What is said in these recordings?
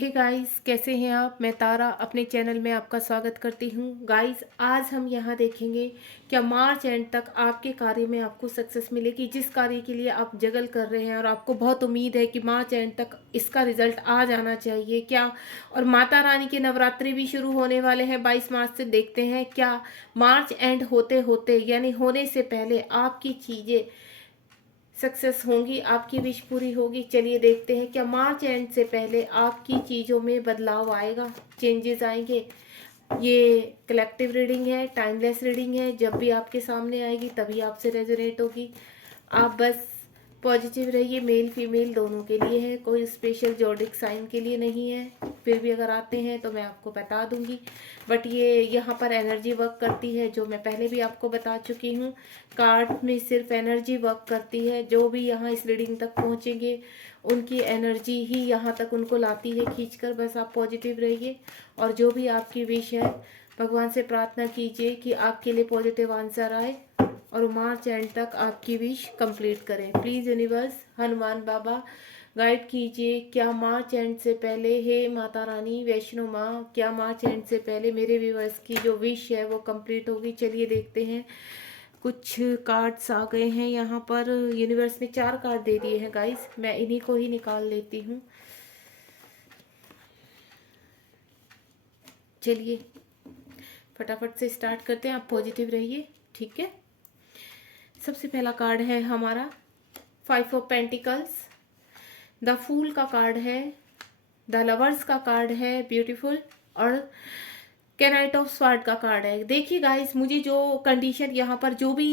Hey guys, कैसे हैं आप। मैं तारा अपने चैनल में आपका स्वागत करती हूँ। गाइस, आज हम यहाँ देखेंगे क्या मार्च एंड तक आपके कार्य में आपको सक्सेस मिलेगी, जिस कार्य के लिए आप जगल कर रहे हैं और आपको बहुत उम्मीद है कि मार्च एंड तक इसका रिजल्ट आ जाना चाहिए क्या। और माता रानी के नवरात्रि भी शुरू होने वाले हैं 22 मार्च से। देखते हैं क्या मार्च एंड होते होते यानी होने से पहले आपकी चीज़ें सक्सेस होंगी, आपकी विश पूरी होगी। चलिए देखते हैं क्या मार्च एंड से पहले आपकी चीज़ों में बदलाव आएगा, चेंजेस आएंगे। ये कलेक्टिव रीडिंग है, टाइमलेस रीडिंग है। जब भी आपके सामने आएगी तभी आपसे रेजोनेट होगी। आप बस पॉजिटिव रहिए। मेल फीमेल दोनों के लिए है, कोई स्पेशल जोडिक साइन के लिए नहीं है। फिर भी अगर आते हैं तो मैं आपको बता दूंगी। बट ये यहाँ पर एनर्जी वर्क करती है, जो मैं पहले भी आपको बता चुकी हूँ। कार्ड में सिर्फ एनर्जी वर्क करती है। जो भी यहाँ इस रीडिंग तक पहुँचेंगे उनकी एनर्जी ही यहाँ तक उनको लाती है खींचकर। बस आप पॉजिटिव रहिए और जो भी आपकी विश है भगवान से प्रार्थना कीजिए कि आपके लिए पॉजिटिव आंसर आए और मार्च एंड तक आपकी विश कंप्लीट करें। Please universe, Hanuman Baba guide कीजिए। क्या मार्च एंड से पहले, हे माता रानी वैष्णो माँ, क्या मार्च एंड से पहले मेरे व्यूवर्स की जो विश है वो कंप्लीट होगी। चलिए देखते हैं। कुछ कार्ड्स आ गए हैं यहाँ पर। यूनिवर्स ने 4 कार्ड दे दिए हैं गाइस, मैं इन्हीं को ही निकाल लेती हूँ। चलिए फटाफट से स्टार्ट करते हैं। आप पॉजिटिव रहिए, ठीक है। सबसे पहला कार्ड है हमारा 5 ऑफ पेंटिकल्स। द फूल का कार्ड है, द लवर्स का कार्ड है, ब्यूटीफुल। और कैनाइट ऑफ स्वार्ड का कार्ड है। देखिए गाइस, मुझे जो कंडीशन यहाँ पर जो भी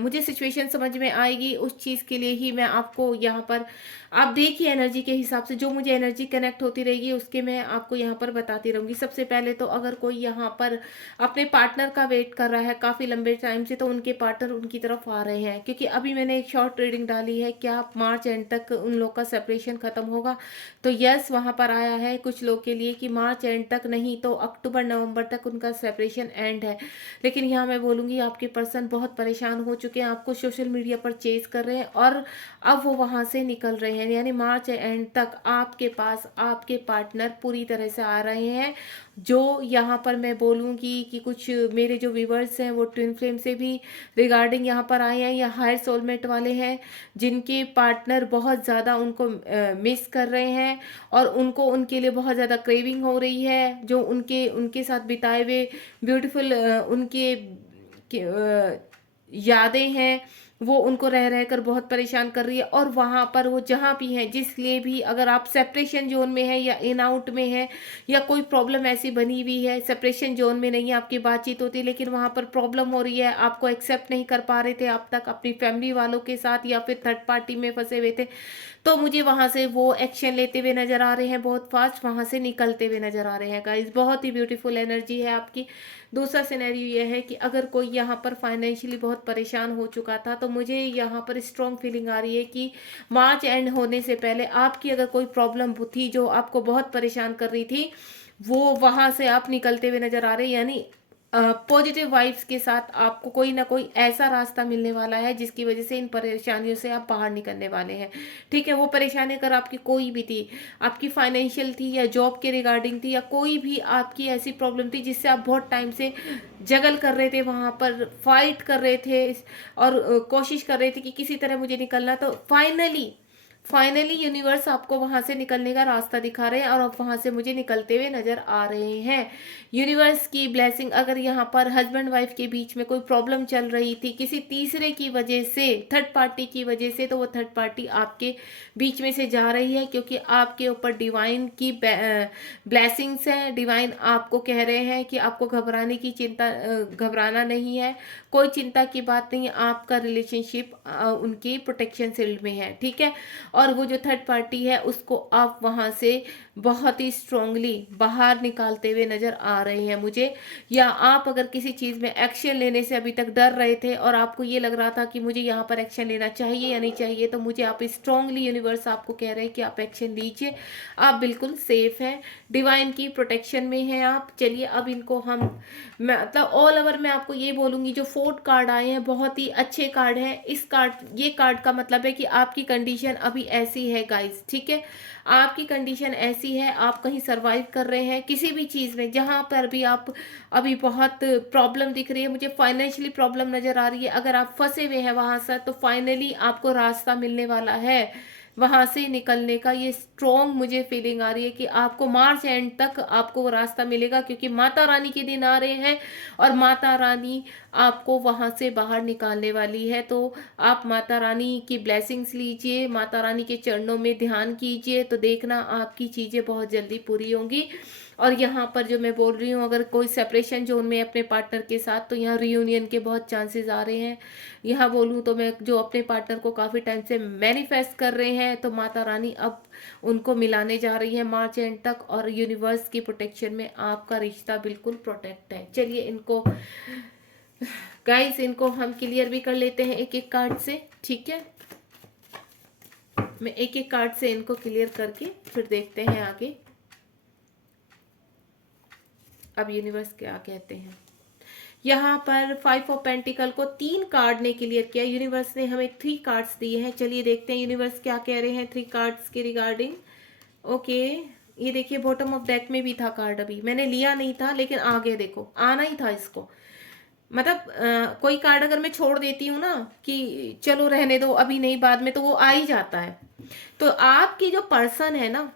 मुझे सिचुएशन समझ में आएगी उस चीज़ के लिए ही मैं आपको यहाँ पर, आप देखिए एनर्जी के हिसाब से जो मुझे एनर्जी कनेक्ट होती रहेगी उसके मैं आपको यहाँ पर बताती रहूँगी। सबसे पहले तो अगर कोई यहाँ पर अपने पार्टनर का वेट कर रहा है काफ़ी लंबे टाइम से, तो उनके पार्टनर उनकी तरफ आ रहे हैं। क्योंकि अभी मैंने एक शॉर्ट रीडिंग डाली है, क्या मार्च एंड तक उन लोग का सेपरेशन खत्म होगा। तो यस, वहाँ पर आया है कुछ लोग के लिए कि मार्च एंड तक नहीं तो अक्टूबर नवंबर तक उनका सेपरेशन एंड है। लेकिन यहाँ मैं बोलूँगी आपके पर्सन बहुत परेशान हो चुके हैं, आपको सोशल मीडिया पर चेज कर रहे हैं और अब वो वहाँ से निकल रहे हैं। यानी मार्च एंड तक आपके पास आपके पार्टनर पूरी तरह से आ रहे हैं। जो यहाँ पर मैं बोलूँगी कि कुछ मेरे जो व्यूवर्स हैं वो ट्विन फ्लेम से भी रिगार्डिंग यहाँ पर आए हैं या हायर सोलमेट वाले हैं, जिनके पार्टनर बहुत ज़्यादा उनको मिस कर रहे हैं और उनको उनके लिए बहुत ज़्यादा क्रेविंग हो रही है। जो उनके उनके साथ बिताए हुए ब्यूटीफुल उनके यादें हैं वो उनको रह रह कर बहुत परेशान कर रही है। और वहाँ पर वो जहाँ भी हैं, जिस लिए भी, अगर आप सेपरेशन जोन में है या इन आउट में है या कोई प्रॉब्लम ऐसी बनी हुई है, सेपरेशन जोन में नहीं है, आपकी बातचीत होती है लेकिन वहाँ पर प्रॉब्लम हो रही है, आपको एक्सेप्ट नहीं कर पा रहे थे आप तक अपनी फैमिली वालों के साथ या फिर थर्ड पार्टी में फंसे हुए थे, तो मुझे वहाँ से वो एक्शन लेते हुए नज़र आ रहे हैं, बहुत फास्ट वहाँ से निकलते हुए नज़र आ रहे हैं गाइज। बहुत ही ब्यूटीफुल एनर्जी है आपकी। दूसरा सिनेरियो ये है कि अगर कोई यहाँ पर फाइनेंशियली बहुत परेशान हो चुका था, तो मुझे यहाँ पर स्ट्रॉन्ग फीलिंग आ रही है कि मार्च एंड होने से पहले आपकी अगर कोई प्रॉब्लम थी जो आपको बहुत परेशान कर रही थी, वो वहाँ से आप निकलते हुए नज़र आ रहे हैं। यानी पॉजिटिव वाइब्स के साथ आपको कोई ना कोई ऐसा रास्ता मिलने वाला है जिसकी वजह से इन परेशानियों से आप बाहर निकलने वाले हैं, ठीक है। वो परेशानी अगर आपकी कोई भी थी, आपकी फाइनेंशियल थी या जॉब के रिगार्डिंग थी या कोई भी आपकी ऐसी प्रॉब्लम थी जिससे आप बहुत टाइम से जगल कर रहे थे, वहाँ पर फाइट कर रहे थे और कोशिश कर रहे थे कि किसी तरह मुझे निकलना, तो फाइनली यूनिवर्स आपको वहां से निकलने का रास्ता दिखा रहे हैं और आप वहां से मुझे निकलते हुए नजर आ रहे हैं। यूनिवर्स की ब्लेसिंग, अगर यहाँ पर हस्बैंड वाइफ के बीच में कोई प्रॉब्लम चल रही थी किसी तीसरे की वजह से, थर्ड पार्टी की वजह से, तो वो थर्ड पार्टी आपके बीच में से जा रही है। क्योंकि आपके ऊपर डिवाइन की ब्लेसिंग्स हैं। डिवाइन आपको कह रहे हैं कि आपको घबराने की चिंता, घबराना नहीं है, कोई चिंता की बात नहीं। आपका रिलेशनशिप उनकी प्रोटेक्शन शील्ड में है, ठीक है। और वो जो थर्ड पार्टी है उसको आप वहां से बहुत ही स्ट्रांगली बाहर निकालते हुए नजर आ रहे हैं मुझे। या आप अगर किसी चीज में एक्शन लेने से अभी तक डर रहे थे और आपको ये लग रहा था कि मुझे यहाँ पर एक्शन लेना चाहिए या नहीं चाहिए, तो मुझे आप स्ट्रांगली यूनिवर्स आपको कह रहे हैं कि आप एक्शन लीजिए। आप बिल्कुल सेफ हैं, डिवाइन की प्रोटेक्शन में हैं आप। चलिए अब इनको हम, मैं मतलब ऑल ओवर मैं आपको ये बोलूंगी, जो सपोर्ट कार्ड आए हैं, बहुत ही अच्छे कार्ड हैं। ये कार्ड का मतलब है कि आपकी कंडीशन अभी ऐसी है गाइस, ठीक है, आपकी कंडीशन ऐसी है, आप कहीं सरवाइव कर रहे हैं किसी भी चीज़ में, जहाँ पर भी आप अभी बहुत प्रॉब्लम दिख रही है, मुझे फाइनेंशियली प्रॉब्लम नज़र आ रही है, अगर आप फंसे हुए हैं वहाँ से, तो फाइनली आपको रास्ता मिलने वाला है वहां से निकलने का। ये स्ट्रॉन्ग मुझे फीलिंग आ रही है कि आपको मार्च एंड तक आपको वो रास्ता मिलेगा, क्योंकि माता रानी के दिन आ रहे हैं और माता रानी आपको वहां से बाहर निकालने वाली है। तो आप माता रानी की ब्लेसिंग्स लीजिए, माता रानी के चरणों में ध्यान कीजिए, तो देखना आपकी चीजें बहुत जल्दी पूरी होंगी। और यहाँ पर जो मैं बोल रही हूँ, अगर कोई सेपरेशन जोन में अपने पार्टनर के साथ, तो यहाँ रियूनियन के बहुत चांसेस आ रहे हैं। यहाँ बोलूँ तो मैं जो अपने पार्टनर को काफ़ी टाइम से मैनिफेस्ट कर रहे हैं, तो माता रानी अब उनको मिलाने जा रही है मार्च एंड तक, और यूनिवर्स की प्रोटेक्शन में आपका रिश्ता बिल्कुल प्रोटेक्ट है। चलिए इनको गाइस, इनको हम क्लियर भी कर लेते हैं एक एक कार्ड से, ठीक है। मैं एक एक कार्ड से इनको क्लियर करके फिर देखते हैं आगे अब यूनिवर्स क्या कहते हैं। यहाँ पर 5 ऑफ पेंटिकल को 3 कार्ड ने क्लियर किया, यूनिवर्स ने हमें 3 कार्ड्स दिए हैं। चलिए देखते हैं यूनिवर्स क्या कह रहे हैं 3 कार्ड्स के रिगार्डिंग। ओके, ये देखिए बॉटम ऑफ डेक में भी था कार्ड, अभी मैंने लिया नहीं था लेकिन आ गया, देखो आना ही था इसको। मतलब कोई कार्ड अगर मैं छोड़ देती हूँ ना कि चलो रहने दो अभी नहीं बाद में, तो वो आ ही जाता है। तो आपकी जो पर्सन है ना,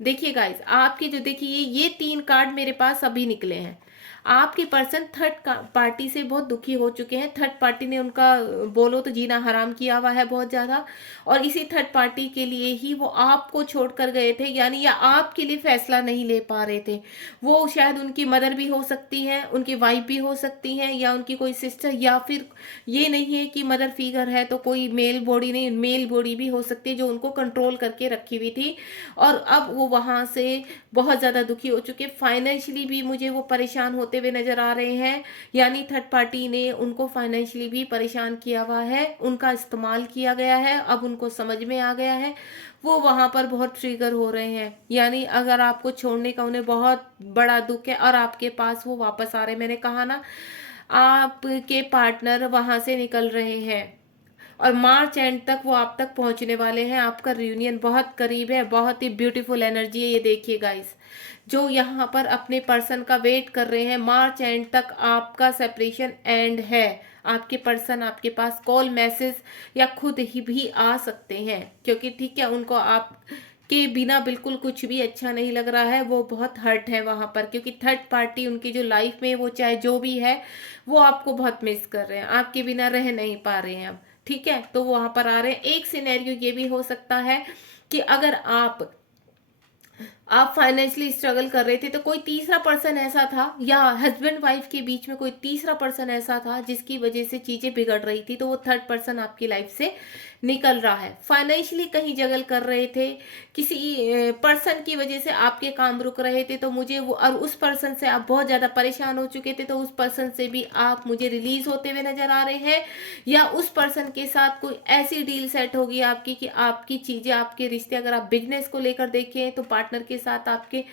देखिए गाइस, आपके जो देखिए ये 3 कार्ड मेरे पास अभी निकले हैं। आपके पर्सन थर्ड पार्टी से बहुत दुखी हो चुके हैं, थर्ड पार्टी ने उनका बोलो तो जीना हराम किया हुआ है बहुत ज्यादा, और इसी थर्ड पार्टी के लिए ही वो आपको छोड़कर गए थे, यानी या आपके लिए फैसला नहीं ले पा रहे थे। वो शायद उनकी मदर भी हो सकती है, उनकी वाइफ भी हो सकती है, या उनकी कोई सिस्टर, या फिर ये नहीं है कि मदर फिगर है तो कोई मेल बॉडी नहीं, मेल बॉडी भी हो सकती है जो उनको कंट्रोल करके रखी हुई थी, और अब वो वहां से बहुत ज्यादा दुखी हो चुके। फाइनेंशियली भी मुझे वो परेशान होते हुए नजर आ रहे हैं, यानी थर्ड पार्टी ने उनको फाइनेंशियली भी परेशान किया हुआ है, उनका इस्तेमाल किया गया है, अब उनको समझ में आ गया है, वो वहां पर बहुत ट्रिगर हो रहे हैं। यानी अगर आपको छोड़ने का उन्हें बहुत बड़ा दुख है और आपके पास वो वापस आ रहे हैं, मैंने कहा ना आपके पार्टनर वहां से निकल रहे हैं और मार्च एंड तक वो आप तक पहुंचने वाले हैं। आपका रियूनियन बहुत करीब है, बहुत ही ब्यूटीफुल एनर्जी है। ये देखिए गाइस, जो यहाँ पर अपने पर्सन का वेट कर रहे हैं, मार्च एंड तक आपका सेपरेशन एंड है। आपके पर्सन आपके पास कॉल मैसेज या खुद ही भी आ सकते हैं, क्योंकि ठीक है उनको आप के बिना बिल्कुल कुछ भी अच्छा नहीं लग रहा है, वो बहुत हर्ट है वहां पर, क्योंकि थर्ड पार्टी उनकी जो लाइफ में वो चाहे जो भी है वो आपको बहुत मिस कर रहे हैं, आपके बिना रह नहीं पा रहे हैं अब, ठीक है। तो वो वहां पर आ रहे हैं। एक सिनेरियो ये भी हो सकता है कि अगर आप फाइनेंशियली स्ट्रगल कर रहे थे, तो कोई तीसरा पर्सन ऐसा था, या हस्बैंड वाइफ के बीच में कोई तीसरा पर्सन ऐसा था जिसकी वजह से चीजें बिगड़ रही थी, तो वो थर्ड पर्सन आपकी लाइफ से निकल रहा है। फाइनेंशियली कहीं जगल कर रहे थे, किसी पर्सन की वजह से आपके काम रुक रहे थे, तो मुझे वो, और उस पर्सन से आप बहुत ज्यादा परेशान हो चुके थे, तो उस पर्सन से भी आप मुझे रिलीज होते हुए नजर आ रहे हैं, या उस पर्सन के साथ कोई ऐसी डील सेट होगी आपकी कि आपकी चीजें, आपके रिश्ते, अगर आप बिजनेस को लेकर देखें तो पार्टनर के साथ आपके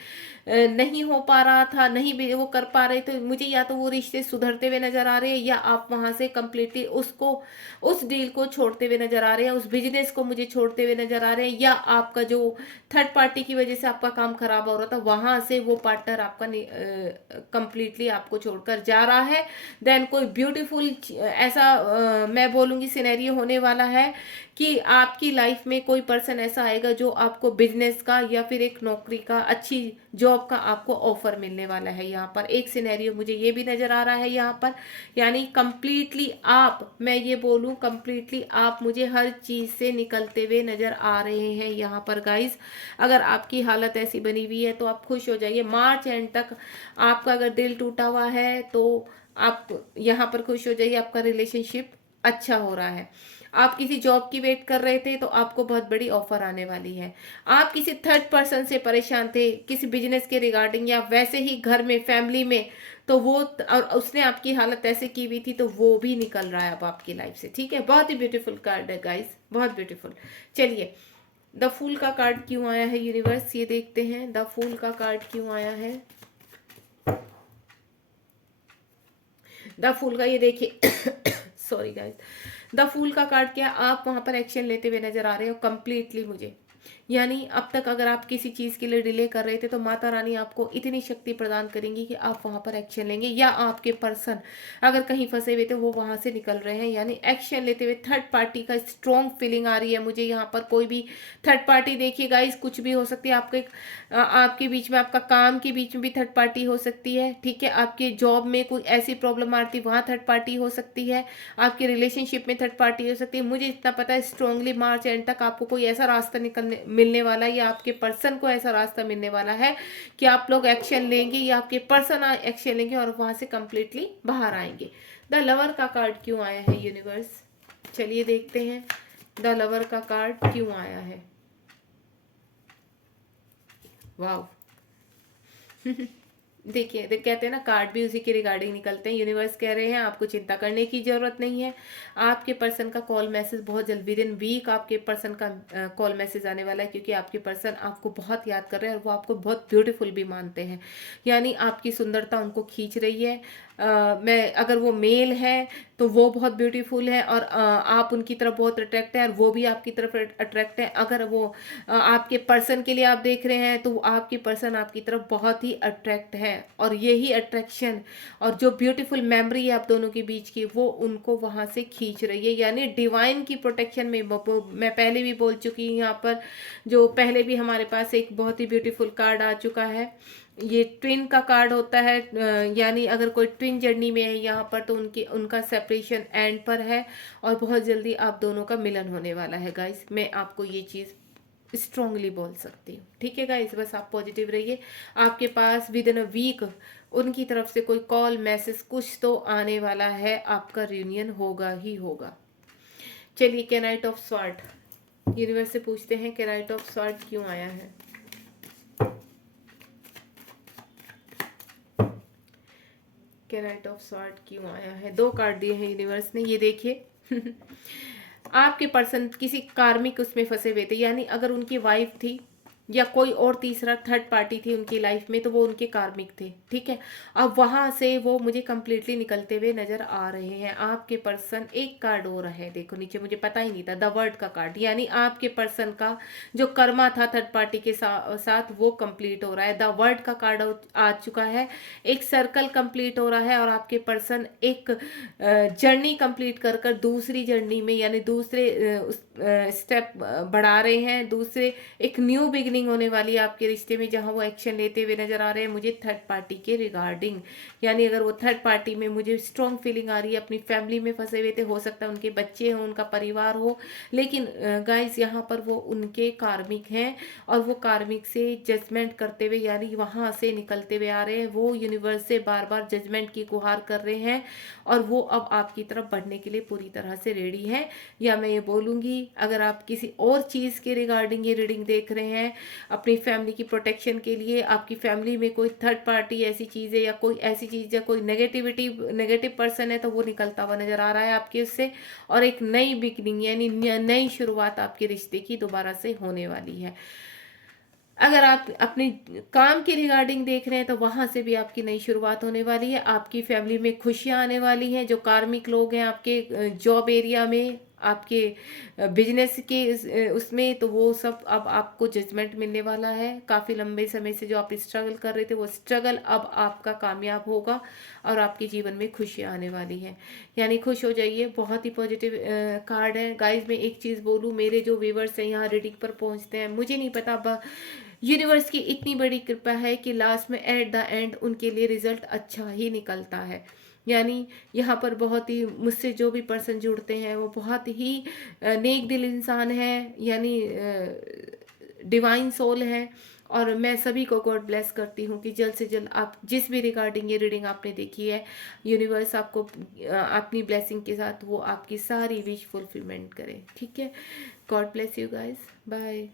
नहीं हो पा रहा था, नहीं भी वो कर पा रहे थे, मुझे या तो वो रिश्ते सुधरते हुए नजर आ रहे हैं, या आप वहां से कंप्लीटली उसको, उस डील को छोड़ते हुए नजर आ रहे हैं, उस बिजनेस को मुझे छोड़ते हुए नजर आ रहे हैं, या आपका जो थर्ड पार्टी की वजह से आपका काम खराब हो रहा था, वहां से वो पार्टनर आपका कंप्लीटली आपको छोड़कर जा रहा है। देन कोई ब्यूटीफुल ऐसा मैं बोलूंगी सिनेरियो होने वाला है कि आपकी लाइफ में कोई पर्सन ऐसा आएगा जो आपको बिजनेस का या फिर एक नौकरी का, अच्छी जॉब का आपको ऑफर मिलने वाला है। यहाँ पर एक सिनेरियो मुझे ये भी नजर आ रहा है यहाँ पर, यानी कंप्लीटली आप, मैं ये बोलूं कंप्लीटली आप मुझे हर चीज से निकलते हुए नजर आ रहे हैं यहाँ पर गाइस। अगर आपकी हालत ऐसी बनी हुई है तो आप खुश हो जाइए, मार्च एंड तक आपका अगर दिल टूटा हुआ है तो आप यहाँ पर खुश हो जाइए, आपका रिलेशनशिप अच्छा हो रहा है। आप किसी जॉब की वेट कर रहे थे तो आपको बहुत बड़ी ऑफर आने वाली है। आप किसी थर्ड पर्सन से परेशान थे किसी बिजनेस के रिगार्डिंग, या वैसे ही घर में फैमिली में, तो वो, और उसने आपकी हालत ऐसे की हुई थी, तो वो भी निकल रहा है अब आपकी लाइफ से, ठीक है। बहुत ही ब्यूटीफुल कार्ड है गाइस, बहुत ब्यूटीफुल। चलिए द फूल का कार्ड क्यों आया है यूनिवर्स, ये देखते हैं द फूल का कार्ड क्यों आया है। द फूल का ये देखिए सॉरी गाइस, द फूल का कार्ड क्या, आप वहां पर एक्शन लेते हुए नजर आ रहे हो कंप्लीटली मुझे। यानी अब तक अगर आप किसी चीज के लिए डिले कर रहे थे तो माता रानी आपको इतनी शक्ति प्रदान करेंगी कि आप वहां पर एक्शन लेंगे, या आपके पर्सन अगर कहीं फंसे हुए थे वो वहां से निकल रहे हैं, यानी एक्शन लेते हुए। थर्ड पार्टी का स्ट्रॉन्ग फीलिंग आ रही है मुझे यहाँ पर। कोई भी थर्ड पार्टी देखिए गाइस, कुछ भी हो सकती है आपके आपके बीच में, आपका काम के बीच में भी थर्ड पार्टी हो सकती है, ठीक है। आपके जॉब में कोई ऐसी प्रॉब्लम आ रही थी, वहां थर्ड पार्टी हो सकती है। आपके रिलेशनशिप में थर्ड पार्टी हो सकती है। मुझे इतना पता है स्ट्रांगली मार्च एंड तक आपको कोई ऐसा रास्ता निकलने मिलने वाला है, या आपके पर्सन को ऐसा रास्ता मिलने वाला है कि आप लोग एक्शन लेंगे, या आपके पर्सन एक्शन लेंगे और वहां से कंप्लीटली बाहर आएंगे। द लवर का कार्ड क्यों आया है यूनिवर्स, चलिए देखते हैं द लवर का कार्ड क्यों आया है। वाह देखिए कहते हैं ना, कार्ड भी उसी के रिगार्डिंग निकलते हैं। यूनिवर्स कह रहे हैं आपको चिंता करने की जरूरत नहीं है। आपके पर्सन का कॉल मैसेज बहुत जल्द, विद इन वीक आपके पर्सन का कॉल मैसेज आने वाला है, क्योंकि आपके पर्सन आपको बहुत याद कर रहे हैं और वो आपको बहुत ब्यूटीफुल भी मानते हैं। यानी आपकी सुंदरता उनको खींच रही है। मैं अगर वो मेल है तो वो बहुत ब्यूटीफुल है, और आप उनकी तरफ बहुत अट्रैक्ट है और वो भी आपकी तरफ अट्रैक्ट है। अगर वो आपके पर्सन के लिए आप देख रहे हैं तो आपकी पर्सन आपकी तरफ बहुत ही अट्रैक्ट है, और यही अट्रैक्शन और जो ब्यूटीफुल मेमोरी है आप दोनों के बीच की, वो उनको वहां से खींच रही है। यानी डिवाइन की प्रोटेक्शन में मैं पहले भी बोल चुकी हूँ यहाँ पर, जो पहले भी हमारे पास एक बहुत ही ब्यूटीफुल कार्ड आ चुका है। ये ट्विन का कार्ड होता है, यानी अगर कोई ट्विन जर्नी में है यहाँ पर तो उनका सेपरेशन एंड पर है, और बहुत जल्दी आप दोनों का मिलन होने वाला है गाइस। मैं आपको ये चीज़ स्ट्रांगली बोल सकती हूँ, ठीक है गाइस। बस आप पॉजिटिव रहिए। आपके पास विद इन अ वीक उनकी तरफ से कोई कॉल मैसेज कुछ तो आने वाला है, आपका रियूनियन होगा ही होगा। चलिए कैनाइट ऑफ स्वॉर्ड यूनिवर्स से पूछते हैं कैनाइट ऑफ स्वॉर्ड क्यों आया है। कैनाइट ऑफ स्वॉर्ड क्यों आया है, दो कार्ड दिए हैं यूनिवर्स ने, ये देखिए आपके पर्सन किसी कार्मिक उसमें फंसे हुए थे, यानी अगर उनकी वाइफ थी या कोई और तीसरा थर्ड पार्टी थी उनकी लाइफ में, तो वो उनके कार्मिक थे, ठीक है। अब वहां से वो मुझे कंप्लीटली निकलते हुए नजर आ रहे हैं। आपके पर्सन, एक कार्ड हो रहा है देखो नीचे, मुझे पता ही नहीं था, द वर्ड का कार्ड, यानी आपके पर्सन का जो कर्मा था थर्ड पार्टी के साथ वो कंप्लीट हो रहा है। द वर्ड का कार्ड आ चुका है, एक सर्कल कंप्लीट हो रहा है, और आपके पर्सन एक जर्नी कंप्लीट कर कर दूसरी जर्नी में, यानी दूसरे स्टेप बढ़ा रहे हैं, दूसरे एक न्यू बिगिनिंग होने वाली है आपके रिश्ते में, जहां वो एक्शन लेते हुए नजर आ रहे हैं मुझे थर्ड पार्टी के रिगार्डिंग। यानी अगर वो थर्ड पार्टी में, मुझे स्ट्रॉन्ग फीलिंग आ रही है, अपनी फैमिली में फंसे हुए थे, हो सकता है उनके बच्चे हों, उनका परिवार हो, लेकिन गाइस यहाँ पर वो उनके कार्मिक हैं, और वो कार्मिक से जजमेंट करते हुए, यानी वहां से निकलते हुए आ रहे हैं। वो यूनिवर्स से बार बार जजमेंट की गुहार कर रहे हैं, और वो अब आपकी तरफ बढ़ने के लिए पूरी तरह से रेडी है। या मैं ये बोलूंगी, अगर आप किसी और चीज के रिगार्डिंग ये रीडिंग देख रहे हैं, अपनी फैमिली की प्रोटेक्शन के लिए, आपकी फैमिली में कोई थर्ड पार्टी ऐसी चीज है, या कोई ऐसी चीज या कोई नेगेटिव पर्सन है, तो वो निकलता हुआ नजर आ रहा है आपके उससे, और एक नई बिगनिंग यानी नई शुरुआत आपके रिश्ते की दोबारा से होने वाली है। अगर आप अपने काम के रिगार्डिंग देख रहे हैं तो वहां से भी आपकी नई शुरुआत होने वाली है। आपकी फैमिली में खुशियां आने वाली हैं। जो कार्मिक लोग हैं आपके जॉब एरिया में, आपके बिजनेस के उसमें, तो वो सब अब आपको जजमेंट मिलने वाला है। काफ़ी लंबे समय से जो आप स्ट्रगल कर रहे थे, वो स्ट्रगल अब आपका कामयाब होगा, और आपके जीवन में खुशियाँ आने वाली हैं। यानी खुश हो जाइए, बहुत ही पॉजिटिव कार्ड है गाइज। मैं एक चीज़ बोलूँ, मेरे जो व्यूवर्स हैं यहाँ रीडिंग पर पहुँचते हैं, मुझे नहीं पता, यूनिवर्स की इतनी बड़ी कृपा है कि लास्ट में एट द एंड उनके लिए रिजल्ट अच्छा ही निकलता है। यानी यहाँ पर बहुत ही, मुझसे जो भी पर्सन जुड़ते हैं वो बहुत ही नेक दिल इंसान है, यानी डिवाइन सोल है। और मैं सभी को गॉड ब्लेस करती हूँ कि जल्द से जल्द आप जिस भी रिगार्डिंग ये रीडिंग आपने देखी है, यूनिवर्स आपको अपनी ब्लेसिंग के साथ वो आपकी सारी विश फुलफिलमेंट करे, ठीक है। God bless you guys, bye.